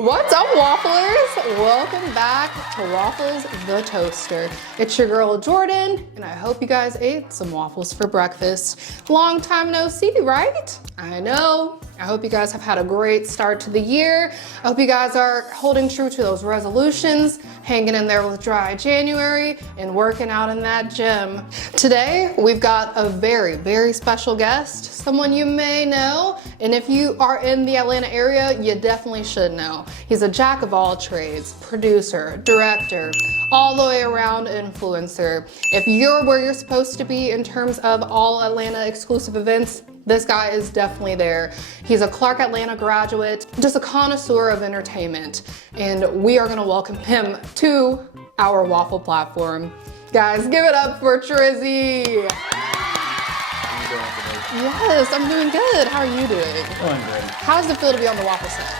What's up, Wafflers? Welcome back to Waffles the Toaster. It's your girl Jordyn, and I hope you guys ate some waffles for breakfast. Long time no see, right? I know. I hope you guys have had a great start to the year. I hope you guys are holding true to those resolutions, hanging in there with dry January, and working out in that gym. Today, we've got a very, very special guest, someone you may know, and if you are in the Atlanta area, you definitely should know. He's a jack of all trades, producer, director, all the way around influencer. If you're where you're supposed to be in terms of all Atlanta exclusive events, this guy is definitely there. He's a Clark Atlanta graduate, just a connoisseur of entertainment, and we are gonna welcome him to our Waffle platform. Guys, give it up for Trizze. How you doing today? Yes, I'm doing good. How are you doing? Doing great. How does it feel to be on the Waffle set?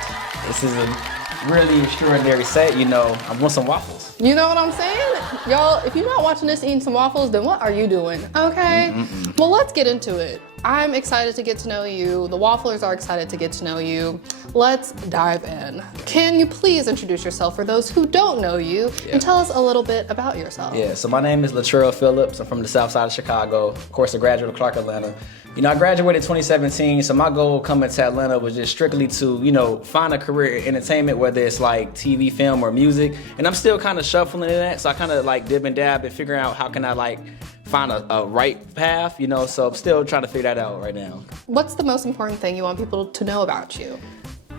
This is a really extraordinary set. You know, I want some waffles. You know what I'm saying? Y'all, if you're not watching this eating some waffles, then what are you doing? Okay? Well, let's get into it. I'm excited to get to know you. The Wafflers are excited to get to know you. Let's dive in. Can you please introduce yourself for those who don't know you and tell us a little bit about yourself? Yeah, so my name is Latrell Phillips. I'm from the south side of Chicago. Of course, a graduate of Clark Atlanta. You know, I graduated in 2017, so my goal coming to Atlanta was just strictly to, you know, find a career in entertainment, whether it's like TV, film, or music. And I'm still kind of shuffling in that, so I kind of like dib and dab and figuring out how can I like find a right path, you know, so I'm still trying to figure that out right now. What's the most important thing you want people to know about you?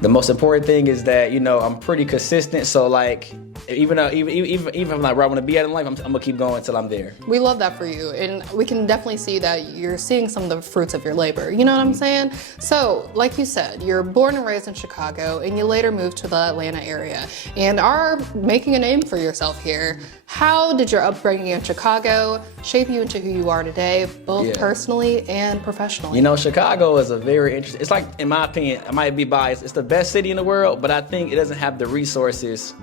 The most important thing is that, you know, I'm pretty consistent, so like, even if I'm like where I want to be at in life, I'm gonna keep going until I'm there. We love that for you, and we can definitely see that you're seeing some of the fruits of your labor. You know what I'm saying? So, like you said, you're born and raised in Chicago, and you later moved to the Atlanta area, and are making a name for yourself here. How did your upbringing in Chicago shape you into who you are today, both personally and professionally? You know, Chicago is a very interesting, it's like, in my opinion, I might be biased, it's the best city in the world, but I think it doesn't have the resources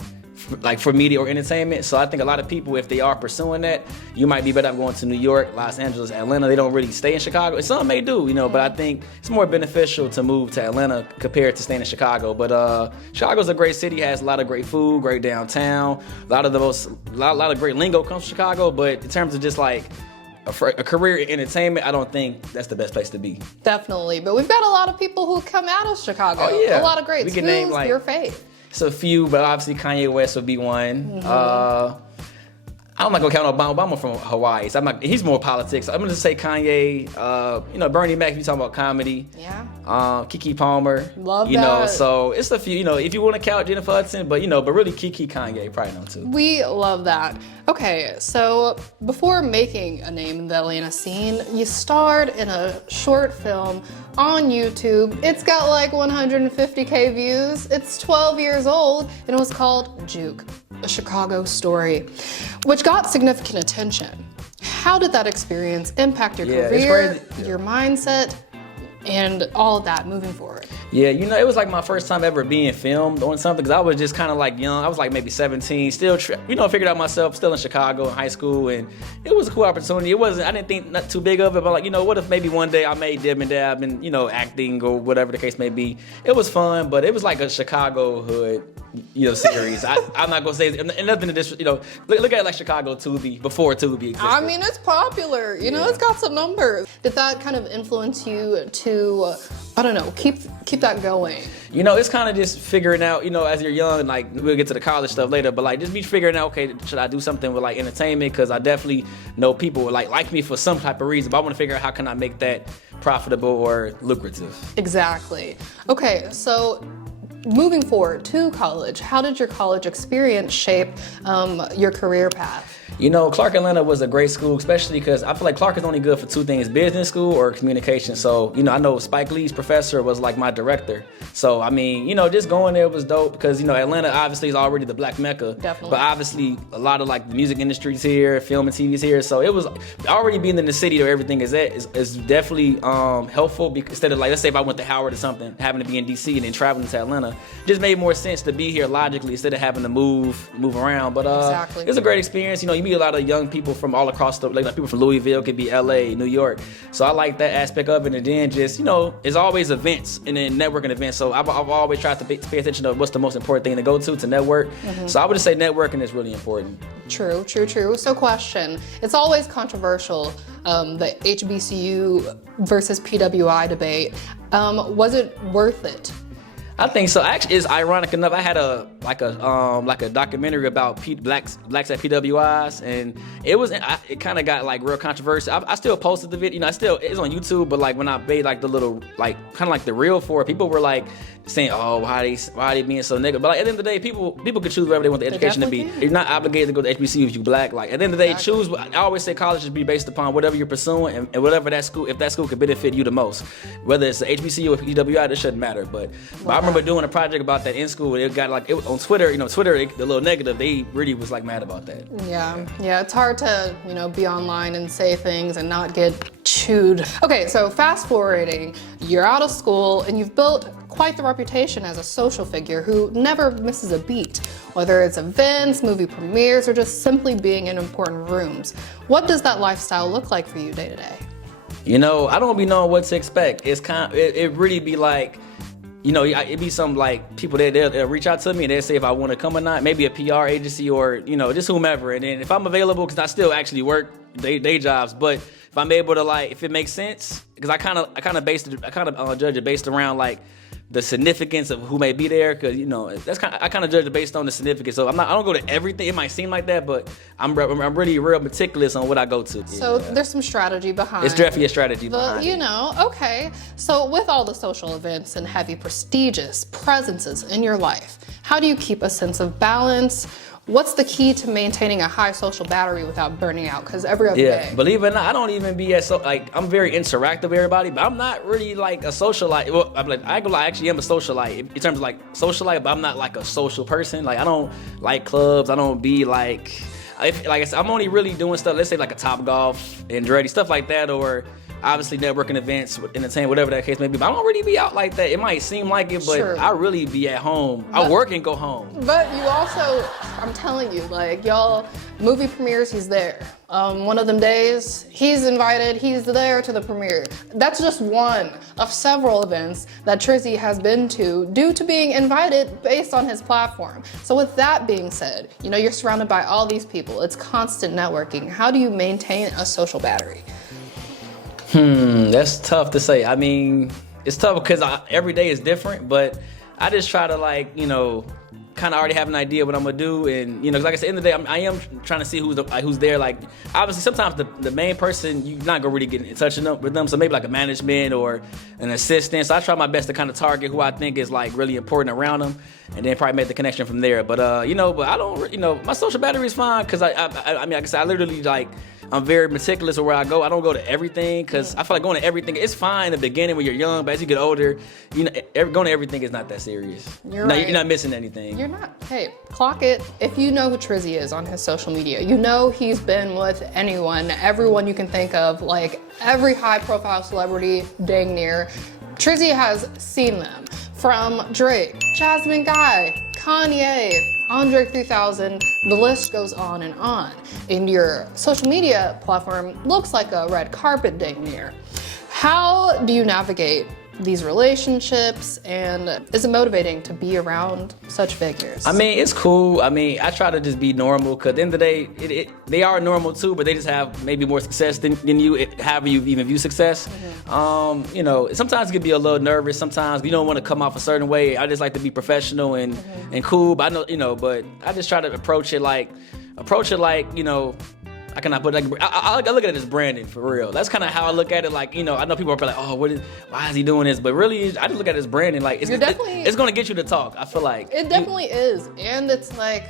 like for media or entertainment. So I think a lot of people, if they are pursuing that, you might be better off going to New York, Los Angeles, Atlanta. They don't really stay in Chicago. Some may do, you know, but I think it's more beneficial to move to Atlanta compared to staying in Chicago. But Chicago's a great city, has a lot of great food, great downtown, a lot of great lingo comes from Chicago. But in terms of just like a career in entertainment, I don't think that's the best place to be. Definitely, but we've got a lot of people who come out of Chicago. Oh, yeah. A lot of greats. We can Who's name, like, your fave? It's a few, but obviously Kanye West would be one. I'm not gonna count Obama. Obama from Hawaii, so he's more politics. I'm gonna just say Kanye. You know, Bernie Mac, if you talking about comedy. Yeah. Kiki Palmer. Love you that. know, so it's a few. You know, if you want to count Jennifer Hudson, but really Kiki, Kanye, probably know too. We love that. Okay, so before making a name in the Atlanta scene, you starred in a short film on YouTube. It's got like 150K views. It's 12 years old, and it was called Juke, a Chicago story, which got significant attention. How did that experience impact your career, your mindset, and all of that moving forward? Yeah, you know, it was like my first time ever being filmed on something, because I was just kind of like young. I was like maybe 17, still, figured out myself, still in Chicago in high school, and it was a cool opportunity. I didn't think not too big of it, but like, you know, what if maybe one day I made dib and dab and, you know, acting or whatever the case may be. It was fun, but it was like a Chicago hood, you know, series. I'm not gonna say, and nothing to this, you know, look at it like Chicago Tubi, before Tubi existed. I mean, it's popular, you know, it's got some numbers. Did that kind of influence you to, I don't know, keep that going? You know, it's kind of just figuring out, you know, as you're young, like we'll get to the college stuff later, but like just be figuring out, okay, should I do something with like entertainment? Because I definitely know people would like me for some type of reason, but I want to figure out how can I make that profitable or lucrative. Exactly. Okay, so moving forward to college, how did your college experience shape your career path? You know, Clark Atlanta was a great school, especially because I feel like Clark is only good for two things, business school or communication. So, you know, I know Spike Lee's professor was like my director. So, I mean, you know, just going there was dope because, you know, Atlanta obviously is already the Black Mecca. Definitely. But obviously a lot of like the music industry's here, film and TV's here. So it was already being in the city where everything is at is definitely helpful, because instead of like, let's say if I went to Howard or something, having to be in DC and then traveling to Atlanta, it just made more sense to be here logically instead of having to move around. But Exactly. It was a great experience. You know, you be a lot of young people from all across the, like people from Louisville, could be LA, New York. So I like that aspect of it. And then just, it's always events and then networking events. So I've always tried to pay attention to what's the most important thing to go to network. So I would just say networking is really important. True. So question, it's always controversial, the HBCU versus PWI debate. Was it worth it? I think so. Actually, it's ironic enough. I had a documentary about blacks at PWIs, and it kind of got like real controversial. I still posted the video. It's on YouTube, but like when I made like the little kind of like the reel for it, people were like saying, "Oh, why are they being so negative?" But like, at the end of the day, people can choose whatever they want the education to be. You're not obligated to go to HBCU if you black. Like at the end of the day, choose. I always say college should be based upon whatever you're pursuing and whatever that school, if that school could benefit you the most. Whether it's the HBCU or PWI, it shouldn't matter. But I remember doing a project about that in school. It got like on Twitter. Twitter, the little negative, they really was like mad about that. Yeah. It's hard to be online and say things and not get chewed. Okay, so fast forwarding, you're out of school and you've built quite the reputation as a social figure who never misses a beat, whether it's events, movie premieres, or just simply being in important rooms. What does that lifestyle look like for you day to day? I don't be knowing what to expect. It really be like, it'd be some like people they'll reach out to me and they'll say if I want to come or not, maybe a PR agency or, just whomever. And then if I'm available, because I still actually work day jobs, but if I'm able to if it makes sense, because I kind of judge it based around like the significance of who may be there, because I kind of judge it based on the significance. So I don't go to everything. It might seem like that, but I'm really real meticulous on what I go to. So there's some strategy behind. It's definitely a strategy behind. Okay. So with all the social events and heavy prestigious presences in your life, how do you keep a sense of balance? What's the key to maintaining a high social battery without burning out? Because every other day. Believe it or not, I don't even be I'm very interactive with everybody, but I'm not really like a socialite. Well, I actually am a socialite in terms of like socialite, but I'm not like a social person. Like I don't like clubs. I don't be like I said, I'm only really doing stuff. Let's say like a Topgolf and Dreddy, stuff like that, or obviously networking events, entertainment, whatever that case may be. But I don't really be out like that. It might seem like it, but I really be at home. I work and go home. But you also, I'm telling you, y'all, movie premieres, he's there. One of them days, he's invited, he's there to the premiere. That's just one of several events that Trizze has been to due to being invited based on his platform. So with that being said, you're surrounded by all these people. It's constant networking. How do you maintain a social battery? That's tough to say. I mean, it's tough because every day is different, but I just try to kind of already have an idea what I'm gonna do, and cause like I said, in the day, I am trying to see who's there. Like obviously, sometimes the main person you're not gonna really get in touch with them, so maybe like a management or an assistant. So I try my best to kind of target who I think is like really important around them, and then probably make the connection from there. But but I don't, my social battery is fine because I mean, like I said, I literally I'm very meticulous of where I go. I don't go to everything because I feel like going to everything, it's fine in the beginning when you're young, but as you get older, going to everything is not that serious. You're right. You're not missing anything. You're not. Hey, clock it. If you know who Trizze is on his social media, he's been with everyone you can think of, like every high profile celebrity, dang near. Trizze has seen them. From Drake, Jasmine Guy, Kanye, Andre 3000, the list goes on and on. And your social media platform looks like a red carpet dang near. How do you navigate these relationships, and is it motivating to be around such figures? I mean, it's cool. I mean, I try to just be normal because at the end of the day, they are normal too, but they just have maybe more success than you, however you even view success. Sometimes it can be a little nervous. Sometimes you don't want to come off a certain way. I just like to be professional and cool, but I know, but I just try to approach it like, I cannot put I look at it as branding for real. That's kind of how I look at it. Like, I know people are like, oh, why is he doing this? But really, I just look at it as branding. Like, it's going to get you to talk. I feel like it definitely is, and it's like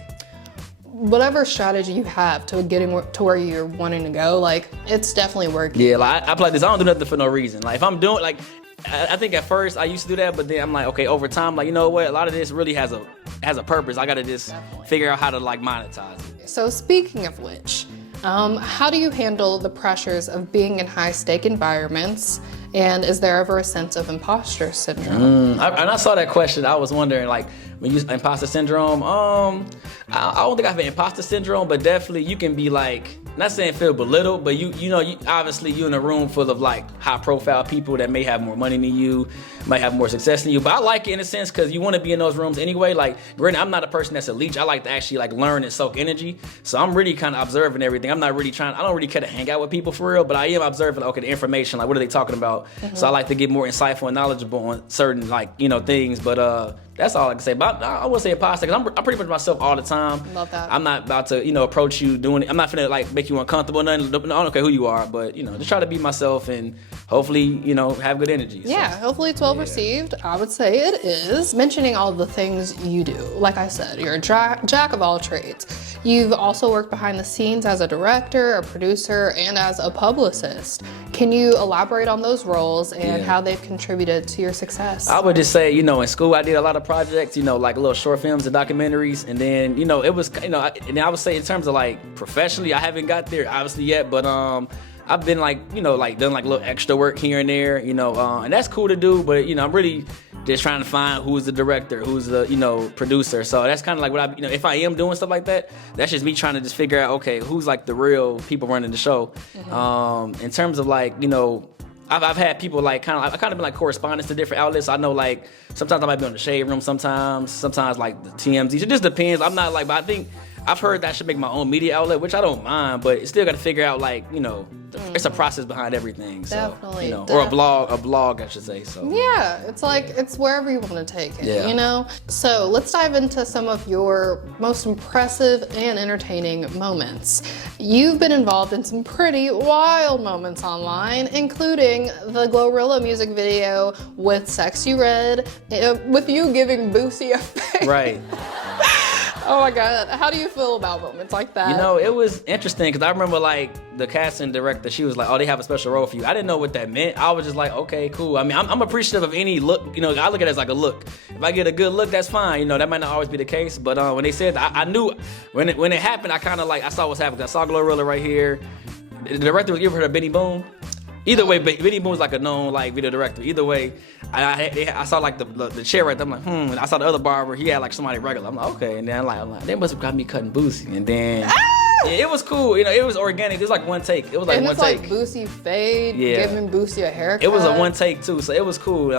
whatever strategy you have to getting to where you're wanting to go. Like, it's definitely working. Yeah, like I play like this. I don't do nothing for no reason. Like, if I'm doing I think at first I used to do that, but then I'm like, okay, over time, like, you know what? A lot of this really has a purpose. I got to just figure out how to monetize it. So speaking of which. How do you handle the pressures of being in high-stake environments, and is there ever a sense of imposter syndrome? And I saw that question. I was wondering, like, when you imposter syndrome, I don't think I have an imposter syndrome, but definitely you can be like, not saying feel belittled, but you obviously you're in a room full of like high profile people that may have more money than you, might have more success than you. But I like it in a sense because you want to be in those rooms anyway. Like, granted, I'm not a person that's a leech. I like to actually like learn and soak energy. So I'm really kind of observing everything. I'm not really I don't really care to hang out with people for real, but I am observing, okay, the information, like what are they talking about? So I like to get more insightful and knowledgeable on certain like, things. But that's all I can say. But I would say imposter because I'm pretty much myself all the time. Love that. I'm not about to, approach you doing it. I'm not finna like make you uncomfortable or nothing. I don't care who you are, but just try to be myself and hopefully, have good energy. Yeah, so. hopefully it's well received. I would say it is. Mentioning all the things you do, like I said, you're a jack of all trades. You've also worked behind the scenes as a director, a producer, and as a publicist. Can you elaborate on those roles and how they've contributed to your success? I would just say, in school I did a lot of projects, like little short films and documentaries, and then, it was, and I would say in terms of like professionally, I haven't got there obviously yet, but I've been like, done like little extra work here and there, and that's cool to do, but I'm really just trying to find who's the director, who's the, producer. So that's kind of like what if I am doing stuff like that, that's just me trying to just figure out, okay, who's like the real people running the show. In terms of like, I've had people like I've kind of been like correspondents to different outlets. I know like sometimes I might be on the Shade Room, sometimes like the TMZ. It just depends. I'm not like, but I think I've heard that I should make my own media outlet, which I don't mind, but it's still got to figure out like, it's a process behind everything. So, Definitely. Or a blog, I should say. So yeah, it's like, it's wherever you want to take it, So let's dive into some of your most impressive and entertaining moments. You've been involved in some pretty wild moments online, including the Glorilla music video with Sexy Red, with you giving Boosie a face. Right. Oh my God, how do you feel about moments like that? It was interesting because I remember like the casting director, she was like, oh, they have a special role for you. I didn't know what that meant. I was just like, okay, cool. I mean, I'm appreciative of any look, I look at it as like a look. If I get a good look, that's fine. That might not always be the case, but when they said that, I knew when it happened, I kind of like, I saw what's happening. I saw Glorilla right here. The director was giving her a Benny Boom. Either way, Benny Boom was like a known like video director. Either way, I saw like the chair right there. I'm like, And I saw the other barber. He had like somebody regular. I'm like, okay. And then I'm like, they must have got me cutting Boosie. And then it was cool. It was organic. It was like one take. It was like one take. And it's like Boosie fade, giving Boosie a haircut. It was a one take too, so it was cool.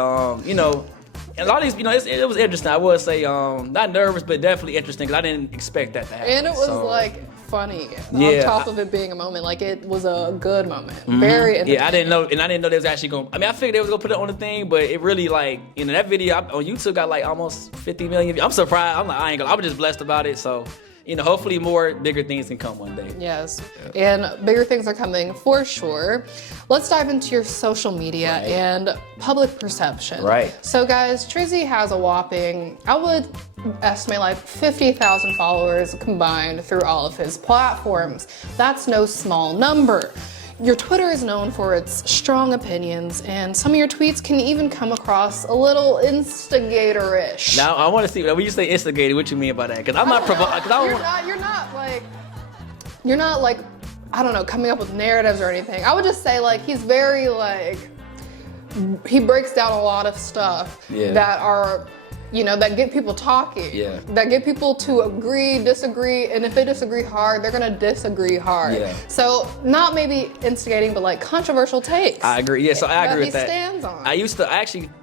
And a lot of these, it was interesting. I would say, not nervous, but definitely interesting because I didn't expect that to happen. And it was like funny. On top of it being a moment, like it was a good moment. Very entertaining. Yeah, I didn't know they was actually going. I mean, I figured they was gonna put it on the thing, but it really like that video on YouTube got like almost 50 million views. I'm surprised. I'm like, I was just blessed about it. So. Hopefully bigger things can come one day. Yes, and bigger things are coming for sure. Let's dive into your social media and public perception. Right. So guys, Trizze has a whopping, I would estimate like 50,000 followers combined through all of his platforms. That's no small number. Your Twitter is known for its strong opinions, and some of your tweets can even come across a little instigator-ish. Now, I want to see, when you say instigator, what you mean by that? Because I'm not provoking. You're not like, I don't know, coming up with narratives or anything. I would just say like, he's very like, he breaks down a lot of stuff that are, that get people talking, that get people to agree, disagree, and if they disagree hard, they're gonna disagree hard. So not maybe instigating, but like controversial takes. I agree. Yeah, so I agree with that. He stands on.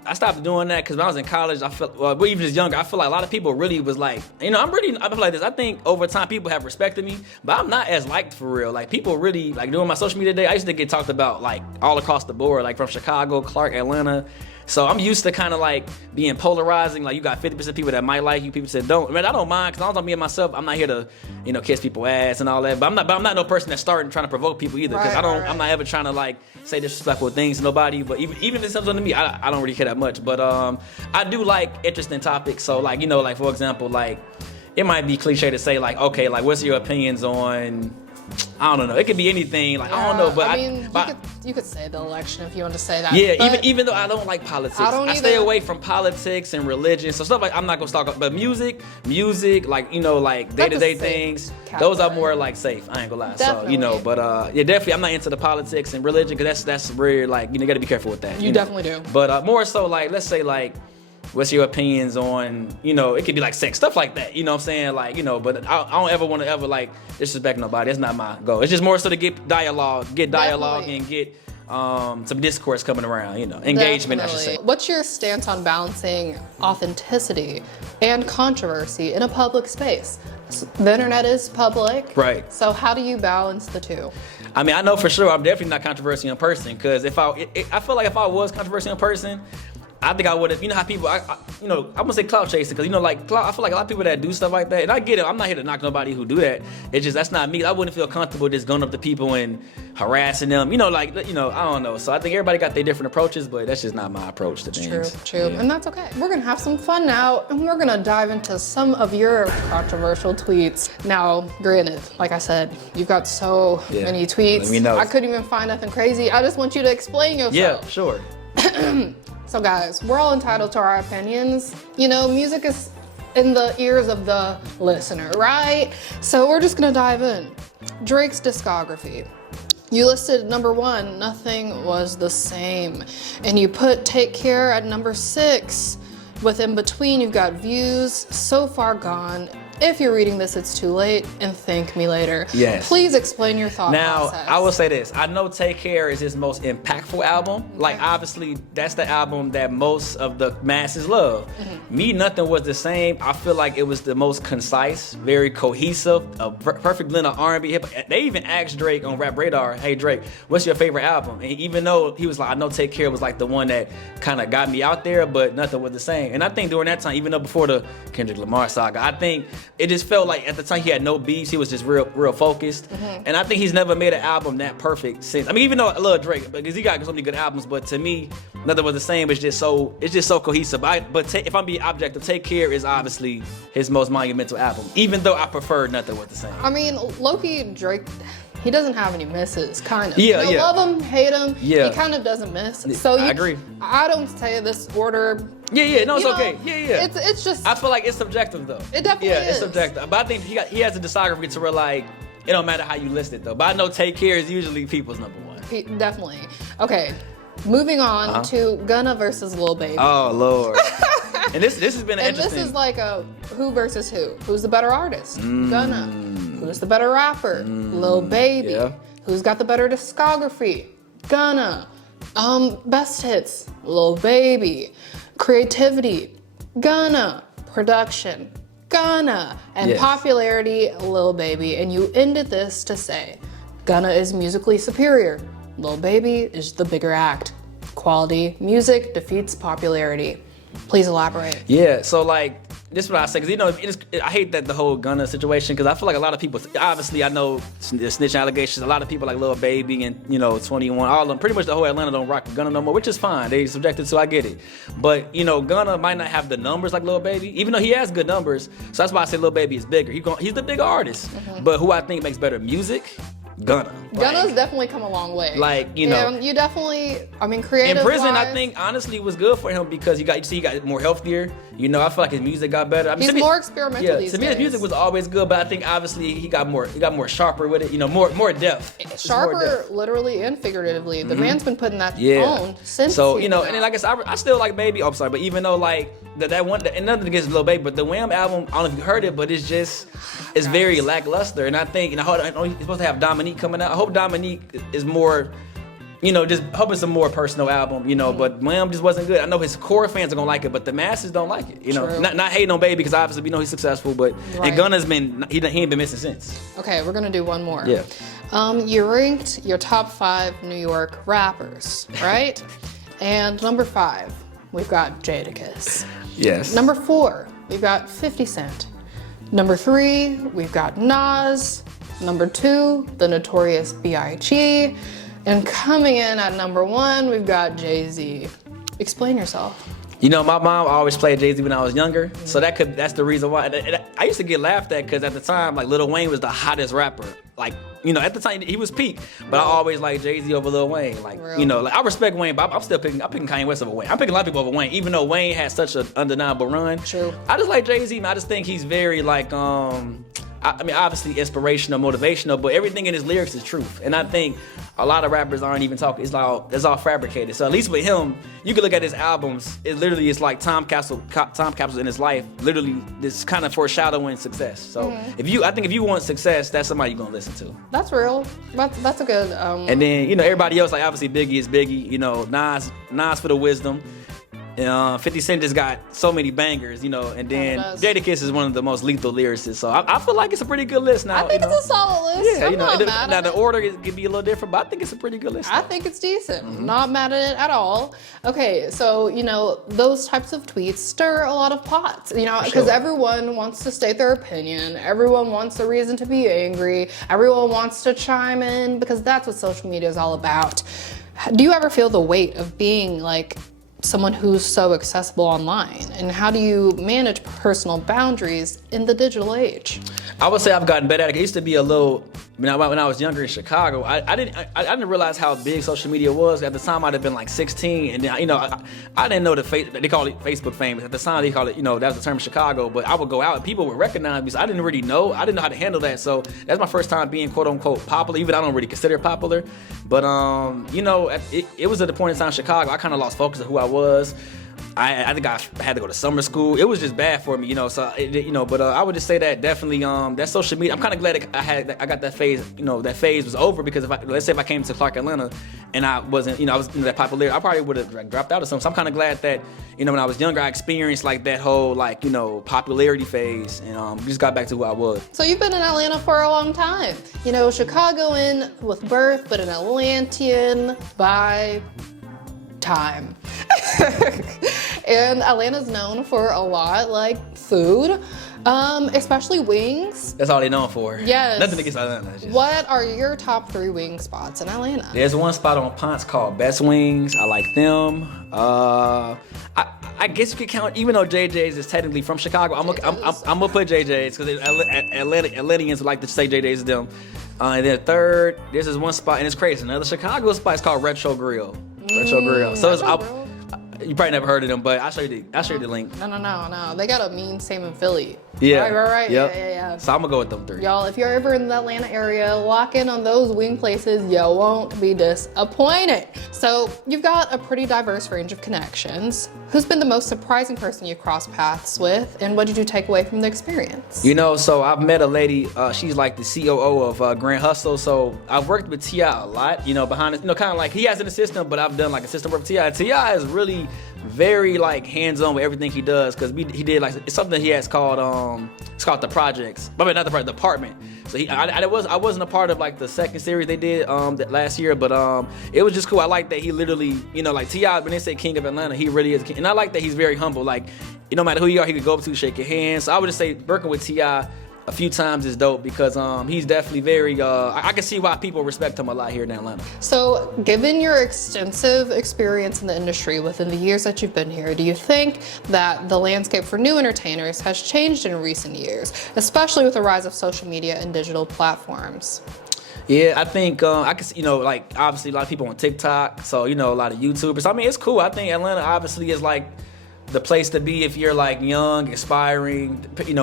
I stopped doing that because when I was in college, I felt, well, even just younger, I feel like a lot of people really was like, I feel like this. I think over time people have respected me, but I'm not as liked for real. Like people really, like doing my social media today, I used to get talked about like all across the board, like from Chicago, Clark, Atlanta. So I'm used to kind of like being polarizing. Like you got 50% people that might like you, people said don't. I mean, I don't mind because as long as I'm being myself, I'm not here to, kiss people's ass and all that. But I'm not no person that's starting trying to provoke people either. Because I'm not ever trying to like say disrespectful things to nobody. But even if it's something to me, I don't really care that much. But I do like interesting topics. So like like for example, like it might be cliche to say like, okay, like what's your opinions on, I don't know. It could be anything. Like I don't know, but I mean, you could say the election if you want to say that. Yeah, even though I don't like politics, I stay away from politics and religion. So stuff like I'm not gonna talk. But music, like like day-to-day things. Those are more like safe. I ain't gonna lie. Definitely. So but definitely I'm not into the politics and religion because that's where like you gotta be careful with that. You definitely do. But more so like let's say like what's your opinions on, you know, it could be like sex, stuff like that. You know what I'm saying? Like, you know, but I don't ever want to ever like disrespect nobody. That's not my goal. It's just more so to get dialogue Definitely. and get some discourse coming around, you know, engagement, I should say. What's your stance on balancing authenticity and controversy in a public space? The internet is public. Right. So how do you balance the two? I mean, I know for sure I'm definitely not controversial in person, because I feel like if I was controversial in person, I think I would have, you know how people, you know, I'm gonna say clout chasing, because, you know, like, I feel like a lot of people that do stuff like that, and I get it, I'm not here to knock nobody who do that. It's just, that's not me. I wouldn't feel comfortable just going up to people and harassing them, you know, like, you know, I don't know. So I think everybody got their different approaches, but that's just not my approach to things. True. Yeah. And that's okay. We're gonna have some fun now, and we're gonna dive into some of your controversial tweets. Now, granted, like I said, you've got so many tweets. Let me know. I couldn't even find nothing crazy. I just want you to explain yourself. Yeah, sure. So guys, we're all entitled to our opinions. You know, music is in the ears of the listener, right? So we're just gonna dive in. Drake's discography. You listed number 1, Nothing Was the Same. And you put Take Care at number 6. With In Between, you've got Views, So Far Gone. If you're reading this, it's too late, and Thank Me Later. Yes. Please explain your thought Now, process. I will say this. I know Take Care is his most impactful album. Like, obviously, that's the album that most of the masses love. Me, Nothing Was the Same. I feel like it was the most concise, very cohesive, a perfect blend of R&B, hip hop. They even asked Drake on Rap Radar, hey, Drake, what's your favorite album? And even though he was like, I know Take Care was like the one that kind of got me out there, but Nothing Was the Same. And I think during that time, even though before the Kendrick Lamar saga, I think it just felt like at the time he had no beefs. He was just real focused. And I think he's never made an album that perfect since. I mean, even though I love Drake, because he got so many good albums, but to me, Nothing Was the Same. It's just so cohesive. But if I'm being objective, Take Care is obviously his most monumental album, even though I prefer Nothing Was the Same. I mean, low-key, Drake, he doesn't have any misses, kind of. Yeah, you know, love him, hate him, Yeah. he kind of doesn't miss. So I agree. I don't say this order. Yeah, no, it's You know, okay. Yeah. It's just, I feel like it's subjective though. It definitely it's is. subjective. But I think he has a discography to where like it don't matter how you list it though. But I know Take Care is usually people's number 1. definitely. Okay, moving on to Gunna versus Lil Baby. Oh Lord. And this has been and interesting. this is like a who versus who. Who's the better artist? Gunna. Who's the better rapper? Lil Baby. Yeah. Who's got the better discography? Gunna. Best hits? Lil Baby. Creativity? Gunna. Production? Gunna. And Yes. popularity? Lil Baby. And you ended this to say, Gunna is musically superior. Lil Baby is the bigger act. Quality music defeats popularity. Please elaborate. Yeah, so like this is what I say, because you know I hate that the whole Gunna situation, because I feel like a lot of people, obviously I know the snitch allegations, a lot of people like Lil Baby and you know 21, all of them, pretty much the whole Atlanta don't rock with Gunna no more, which is fine. They subjected to, I get it. But you know Gunna might not have the numbers like Lil Baby, even though he has good numbers. So that's why I say Lil Baby is bigger. He's the bigger artist. But who I think makes better music, Gunna. Gunna's definitely come a long way. Like, you know. And you definitely, I mean, creative. In prison, wise, I think honestly was good for him because he got more healthier. You know, I feel like his music got better. I mean, he's to me- more experimental Yeah, these to me his days. music was always good, but I think obviously he got more sharper with it. You know, more depth. Just more Sharper, depth. literally and figuratively. The man's been putting that Yeah. on since. So he's you know, been and then out. like I said, I still like Baby. Oh, I'm sorry, but even though like that one, and nothing against Lil Baby, but the Wham album, I don't know if you heard it, but it's very lackluster. And I think, and I know he's supposed to have Dominique coming out. I hope Dominique is more. You know, just hope it's a more personal album, you know, but Wham just wasn't good. I know his core fans are gonna like it, but the masses don't like it. You know, True. not hating on Baby because obviously we know he's successful, but Right. and Gunna's been he ain't been missing since. Okay, we're gonna do one more. Yeah. You ranked your top 5 New York rappers, right? And number 5, we've got Jadakiss. Yes. Number 4, we've got 50 Cent. Number 3, we've got Nas. Number 2, the Notorious B.I.G. And coming in at number 1, we've got Jay-Z. Explain yourself. You know, my mom always played Jay-Z when I was younger, so that's the reason why. And I used to get laughed at because at the time, like Lil Wayne was the hottest rapper. Like, you know, at the time he was peak, but I always liked Jay-Z over Lil Wayne. Like, Real. you know, like I respect Wayne, but I'm picking Kanye West over Wayne. I'm picking a lot of people over Wayne, even though Wayne had such an undeniable run. True. I just like Jay-Z, and I just think he's very like I mean, obviously inspirational, motivational, but everything in his lyrics is truth. And I think a lot of rappers aren't even talking. It's all fabricated. So at least with him, you can look at his albums. It literally is like time capsules in his life. Literally, this kind of foreshadowing success. So I think if you want success, that's somebody you're gonna listen to. That's real. That's a good. And then everybody else, like obviously Biggie is Biggie. Nas for the wisdom. 50 Cent just got so many bangers, and then Jadakiss is one of the most lethal lyricists. So I feel like it's a pretty good list now. I think it's a solid list. Yeah, I'm not mad now at the it. order could be a little different, but I think it's a pretty good list. I think it's decent. Not mad at it at all. Okay, so those types of tweets stir a lot of pots. Because everyone wants to state their opinion. Everyone wants a reason to be angry. Everyone wants to chime in because that's what social media is all about. Do you ever feel the weight of being like someone who's so accessible online, and how do you manage personal boundaries in the digital age? I would say I've gotten better at it. It used to be a little. When I was younger in Chicago, I didn't realize how big social media was. At the time, I'd have been like 16, and then I didn't know they call it Facebook famous. At the time, they call it that was the term in Chicago. But I would go out and people would recognize me. So I didn't really know. I didn't know how to handle that. So that's my first time being quote unquote popular. Even I don't really consider it popular. But it was at the point in time in Chicago. I kind of lost focus of who I was. I think I had to go to summer school. It was just bad for me, So, but I would just say that definitely that social media. I'm kind of glad I got that phase. That phase was over because let's say if I came to Clark, Atlanta, and I wasn't, I was that popular, I probably would have dropped out or something. So I'm kind of glad that when I was younger, I experienced like that whole popularity phase, and just got back to who I was. So you've been in Atlanta for a long time. Chicagoan with birth, but an Atlantean by time. And Atlanta's known for a lot, like food, especially wings. That's all they're known for. Yes. Nothing against Atlanta. What are your top 3 wing spots in Atlanta? There's one spot on Ponce called Best Wings. I like them. I guess you could count, even though JJ's is technically from Chicago, I'm gonna put JJ's because Atlanteans like to say JJ's is them. And then third, there's this one spot, and it's crazy. Another Chicago spot is called Retro Grill. Retro Grill. So you probably never heard of them, but I'll show you the link. No. They got a mean same in Philly. Yeah. Right. Yep. Yeah. So I'm gonna go with them 3. Y'all, if you're ever in the Atlanta area, lock in on those wing places. You won't be disappointed. So you've got a pretty diverse range of connections. Who's been the most surprising person you crossed paths with, and what did you take away from the experience? So I've met a lady. She's like the COO of Grand Hustle. So I've worked with T.I. a lot. Behind it. Kind of like he has an assistant, but I've done like assistant work with T.I. T.I. is really very like hands-on with everything he does because he did like it's something he has called it's called the projects, but not the project, the department. So I wasn't a part of like the second series they did that last year, but it was just cool. I like that he literally like T.I. when they say King of Atlanta, he really is king. And I like that he's very humble. Like no matter who you are, he could go up to shake your hand. So I would just say working with T.I. a few times is dope because he's definitely very I can see why people respect him a lot here in Atlanta. So given your extensive experience in the industry within the years that you've been here, do you think that the landscape for new entertainers has changed in recent years, especially with the rise of social media and digital platforms? Yeah, I think I can see, like obviously a lot of people on TikTok, so a lot of YouTubers. I mean, it's cool. I think Atlanta obviously is like the place to be if you're like young, aspiring,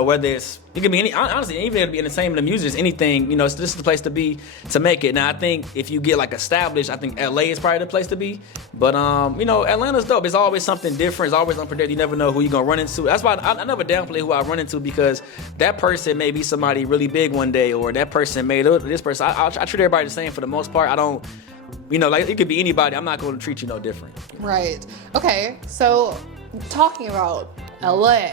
whether it could be any, honestly, even if it be entertainment or music, anything, this is the place to be to make it. Now, I think if you get like established, I think LA is probably the place to be. But, Atlanta's dope. It's always something different. It's always unpredictable. You never know who you're going to run into. That's why I never downplay who I run into because that person may be somebody really big one day or that person may, this person, I treat everybody the same for the most part. I don't, like it could be anybody. I'm not going to treat you no different. Right. Okay. So, talking about LA,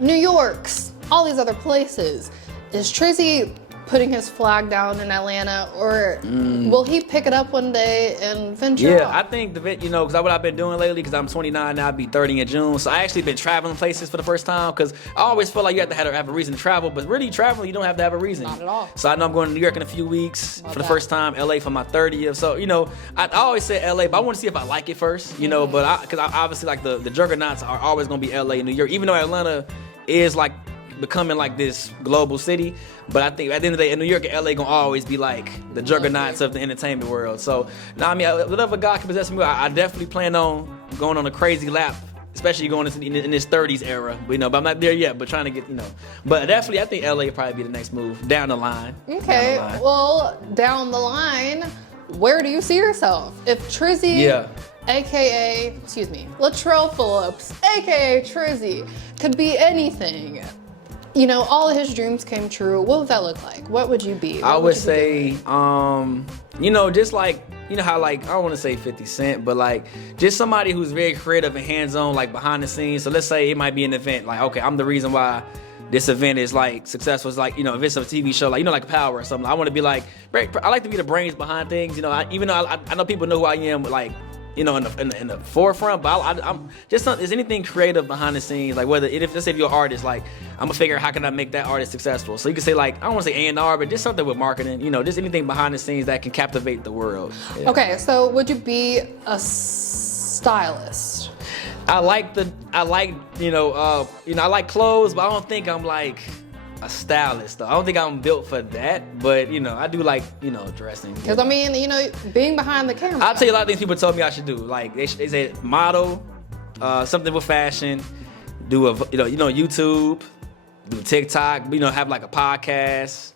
New York's, all these other places, is Trizze putting his flag down in Atlanta, or will he pick it up one day and venture Yeah, off? I think because what I've been doing lately, because I'm 29 now, I'll be 30 in June. So I actually been traveling places for the first time because I always feel like you have to have a reason to travel, but really traveling, you don't have to have a reason. Not at all. So I know I'm going to New York in a few weeks for the first time, LA for my 30th. So, I always say LA, but I want to see if I like it first, but because I obviously like the juggernauts are always going to be LA and New York, even though Atlanta is like becoming like this global city, but I think at the end of the day, in New York and LA gonna always be like the juggernauts of the entertainment world. So, whatever God can possess me, I definitely plan on going on a crazy lap especially going in this 30s era. You know, but I'm not there yet. But trying to get, you know, but definitely I think LA would probably be the next move down the line. Okay, well, down the line, where do you see yourself? If Trizze, aka, Latrell Phillips, aka Trizze, could be anything, you know, all of his dreams came true, what would that look like? What would you be? I would say, you know, just like, you know how like, I don't want to say 50 Cent, but like just somebody who's very creative and hands-on, like behind the scenes. So let's say it might be an event, like, okay, I'm the reason why this event is like successful. It's like, you know, if it's a TV show, like, you know, like Power or something, I want to be like, I like to be the brains behind things, you know, even though I know people know who I am, like, you know, in the forefront, but I'm just, is anything creative behind the scenes, like whether, let's say if you're an artist, like, I'm gonna figure out how can I make that artist successful. So you can say like, I don't wanna say A&R, but just something with marketing, you know, just anything behind the sines that can captivate the world. Yeah. Okay, so would you be a stylist? I like, you know, I like clothes, but I don't think I'm like a stylist though. I don't think I'm built for that, but you know, I do like, you know, dressing. Because I mean, you know, being behind the camera. I'll tell you a lot of things people told me I should do. Like they said model, something with fashion, do a, you know, YouTube, do TikTok, you know, have like a podcast.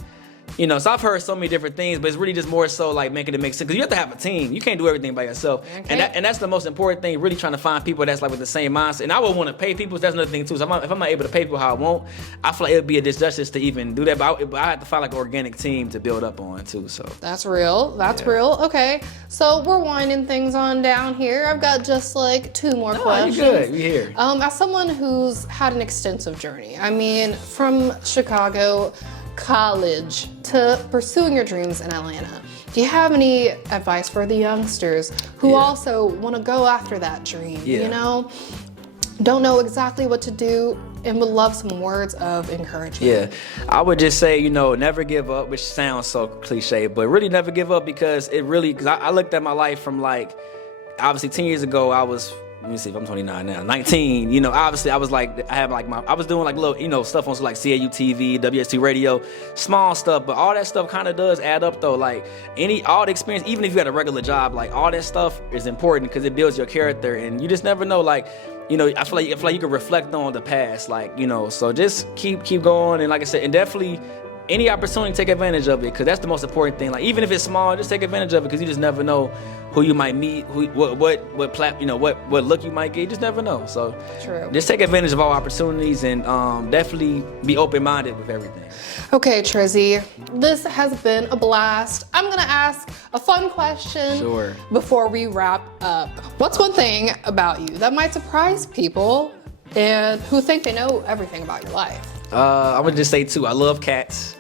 You know, so I've heard so many different things, but it's really just more so like making it make sense. Because you have to have a team. You can't do everything by yourself. Okay. And that's the most important thing, really trying to find people that's like with the same mindset. And I would want to pay people. That's another thing too. So if I'm not able to pay people how I want, I feel like it would be a disjustice to even do that. But I have to find like an organic team to build up on too. So that's real. That's real. Okay. So we're winding things on down here. I've got just like 2 more questions. You're good. You're here. As someone who's had an extensive journey, I mean, from Chicago college to pursuing your dreams in Atlanta, do you have any advice for the youngsters who also want to go after that dream, you know, don't know exactly what to do and would love some words of encouragement? Yeah, I would just say, you know, never give up, which sounds so cliche, but really never give up, because it really, because I looked at my life from like, obviously 10 years ago, I was, let me see if I'm 29 now, 19, you know, obviously I was like, I was doing like little, you know, stuff on like CAU TV, WST radio, small stuff, but all that stuff kind of does add up though. Like all the experience, even if you had a regular job, like all that stuff is important because it builds your character, and you just never know, like, you know, I feel like you can reflect on the past, like, you know, so just keep going. And like I said, and definitely any opportunity, take advantage of it, because that's the most important thing. Like even if it's small, just take advantage of it, because you just never know who you might meet, what look you might get. You just never know. So true. Just take advantage of all opportunities, and definitely be open-minded with everything. Okay, Trizze, this has been a blast. I'm gonna ask a fun question before we wrap up. What's one thing about you that might surprise people and who think they know everything about your life? I would just say 2. I love cats.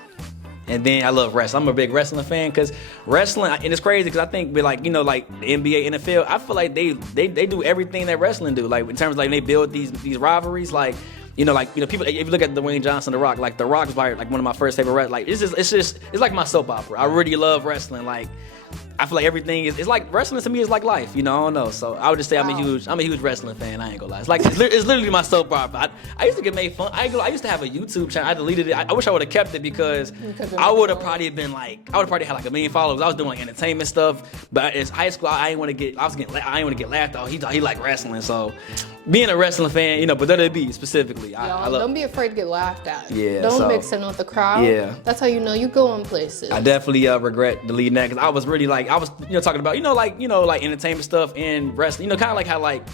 And then I love wrestling. I'm a big wrestling fan, because wrestling, and it's crazy because I think with like, you know, like the NBA, NFL, I feel like they do everything that wrestling do. Like in terms of like they build these rivalries, like, you know, people, if you look at Dwayne Johnson, The Rock, like The Rock was like one of my first favorite wrestlers. Like it's like my soap opera. I really love wrestling. like I feel like everything it's like wrestling to me is like life, you know. I don't know. So I would just say I'm a huge wrestling fan. I ain't gonna lie. It's like it's literally my soap opera. I used to get made fun. I used to have a YouTube channel. I deleted it. I wish I would have kept it, because I would have probably had like 1 million followers. I was doing like entertainment stuff, but in high school I ain't want to get laughed at. He like wrestling. So being a wrestling fan, you know, but WWE specifically, I love. Don't be afraid to get laughed at. Yeah. Don't mix in with the crowd. Yeah. That's how you know you going places. I definitely regret deleting that, because I was really like, I was, you know, talking about, like entertainment stuff and wrestling, you know, kind of like how like,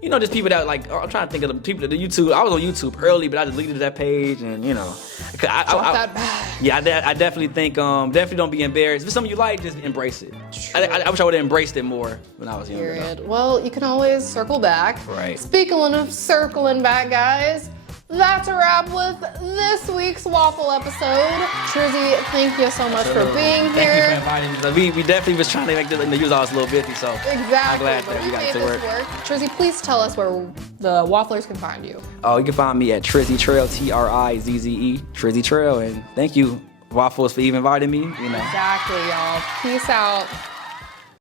you know, just people that like, I'm trying to think of the people that the YouTube. I was on YouTube early, but I deleted that page, and you know, I definitely think definitely don't be embarrassed. If it's something you like, just embrace it. I wish I would have embraced it more when I was younger. Well, you can always circle back. Right. Speaking of circling back, guys, that's a wrap with this week's Waffle episode. Trizze, thank you so much for being here. Thank you for inviting me. We definitely was trying to make the use all a little busy, so exactly. I'm glad that we got to work. Trizze, please tell us where the Wafflers can find you. Oh, you can find me at Trizze Trail, Trizze, Trizze Trail, and thank you, Waffles, for even inviting me. You know. Exactly, y'all. Peace out.